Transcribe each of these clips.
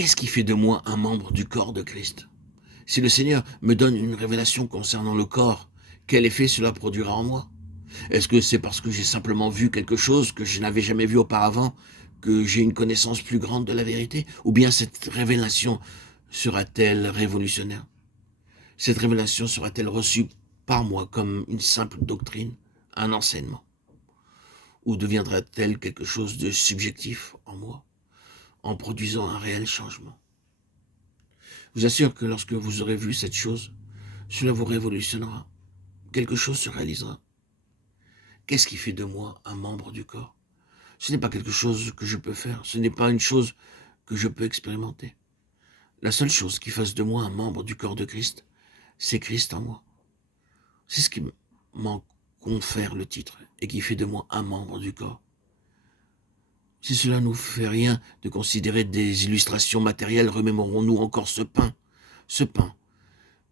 Qu'est-ce qui fait de moi un membre du corps de Christ? Si le Seigneur me donne une révélation concernant le corps, quel effet cela produira en moi? Est-ce que c'est parce que j'ai simplement vu quelque chose que je n'avais jamais vu auparavant, que j'ai une connaissance plus grande de la vérité? Ou bien cette révélation sera-t-elle révolutionnaire? Cette révélation sera-t-elle reçue par moi comme une simple doctrine, un enseignement? Ou deviendra-t-elle quelque chose de subjectif en moi, en produisant un réel changement? Je vous assure que lorsque vous aurez vu cette chose, cela vous révolutionnera. Quelque chose se réalisera. Qu'est-ce qui fait de moi un membre du corps? Ce n'est pas quelque chose que je peux faire, ce n'est pas une chose que je peux expérimenter. La seule chose qui fasse de moi un membre du corps de Christ, c'est Christ en moi. C'est ce qui m'en confère le titre et qui fait de moi un membre du corps. Si cela ne nous fait rien de considérer des illustrations matérielles, remémorons-nous encore ce pain. Ce pain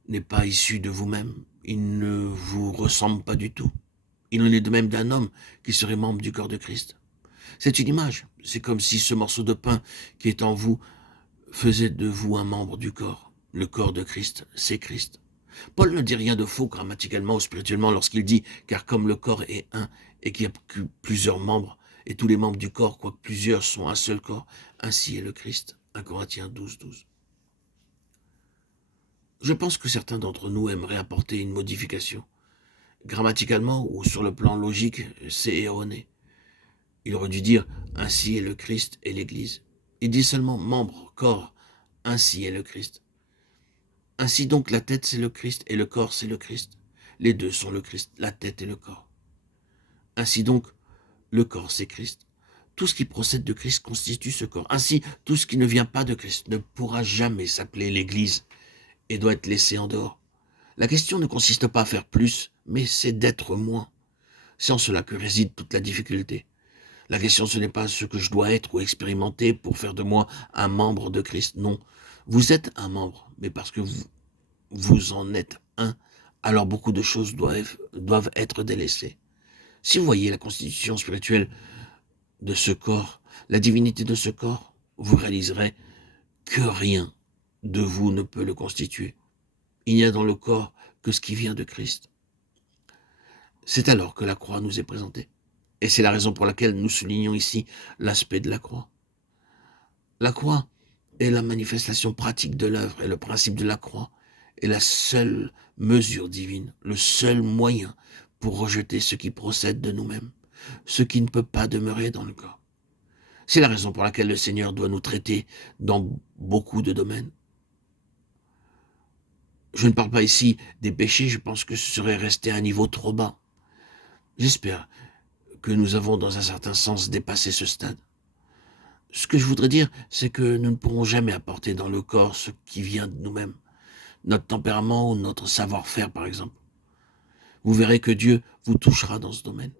n'est pas issu de vous-même, il ne vous ressemble pas du tout. Il en est de même d'un homme qui serait membre du corps de Christ. C'est une image, c'est comme si ce morceau de pain qui est en vous faisait de vous un membre du corps. Le corps de Christ, c'est Christ. Paul ne dit rien de faux grammaticalement ou spirituellement lorsqu'il dit « car comme le corps est un et qu'il y a plusieurs membres, et tous les membres du corps, quoique plusieurs, sont un seul corps, ainsi est le Christ ». 1 Corinthiens 12, 12. Je pense que certains d'entre nous aimeraient apporter une modification. Grammaticalement ou sur le plan logique, c'est erroné. Il aurait dû dire « ainsi est le Christ et l'Église ». Il dit seulement « membre, corps, ainsi est le Christ ». Ainsi donc la tête c'est le Christ et le corps c'est le Christ. Les deux sont le Christ, la tête et le corps. Ainsi donc le corps c'est Christ. Tout ce qui procède de Christ constitue ce corps. Ainsi tout ce qui ne vient pas de Christ ne pourra jamais s'appeler l'Église et doit être laissé en dehors. La question ne consiste pas à faire plus, mais c'est d'être moins. C'est en cela que réside toute la difficulté. La question ce n'est pas ce que je dois être ou expérimenter pour faire de moi un membre de Christ. Non, vous êtes un membre, mais parce que vous en êtes un, alors beaucoup de choses doivent être délaissées. Si vous voyez la constitution spirituelle de ce corps, la divinité de ce corps, vous réaliserez que rien de vous ne peut le constituer. Il n'y a dans le corps que ce qui vient de Christ. C'est alors que la croix nous est présentée. Et c'est la raison pour laquelle nous soulignons ici l'aspect de la croix. La croix est la manifestation pratique de l'œuvre et le principe de la croix est la seule mesure divine, le seul moyen pour rejeter ce qui procède de nous-mêmes, ce qui ne peut pas demeurer dans le corps. C'est la raison pour laquelle le Seigneur doit nous traiter dans beaucoup de domaines. Je ne parle pas ici des péchés, je pense que ce serait rester à un niveau trop bas. J'espère que nous avons dans un certain sens dépassé ce stade. Ce que je voudrais dire, c'est que nous ne pourrons jamais apporter dans le corps ce qui vient de nous-mêmes, notre tempérament ou notre savoir-faire par exemple. Vous verrez que Dieu vous touchera dans ce domaine.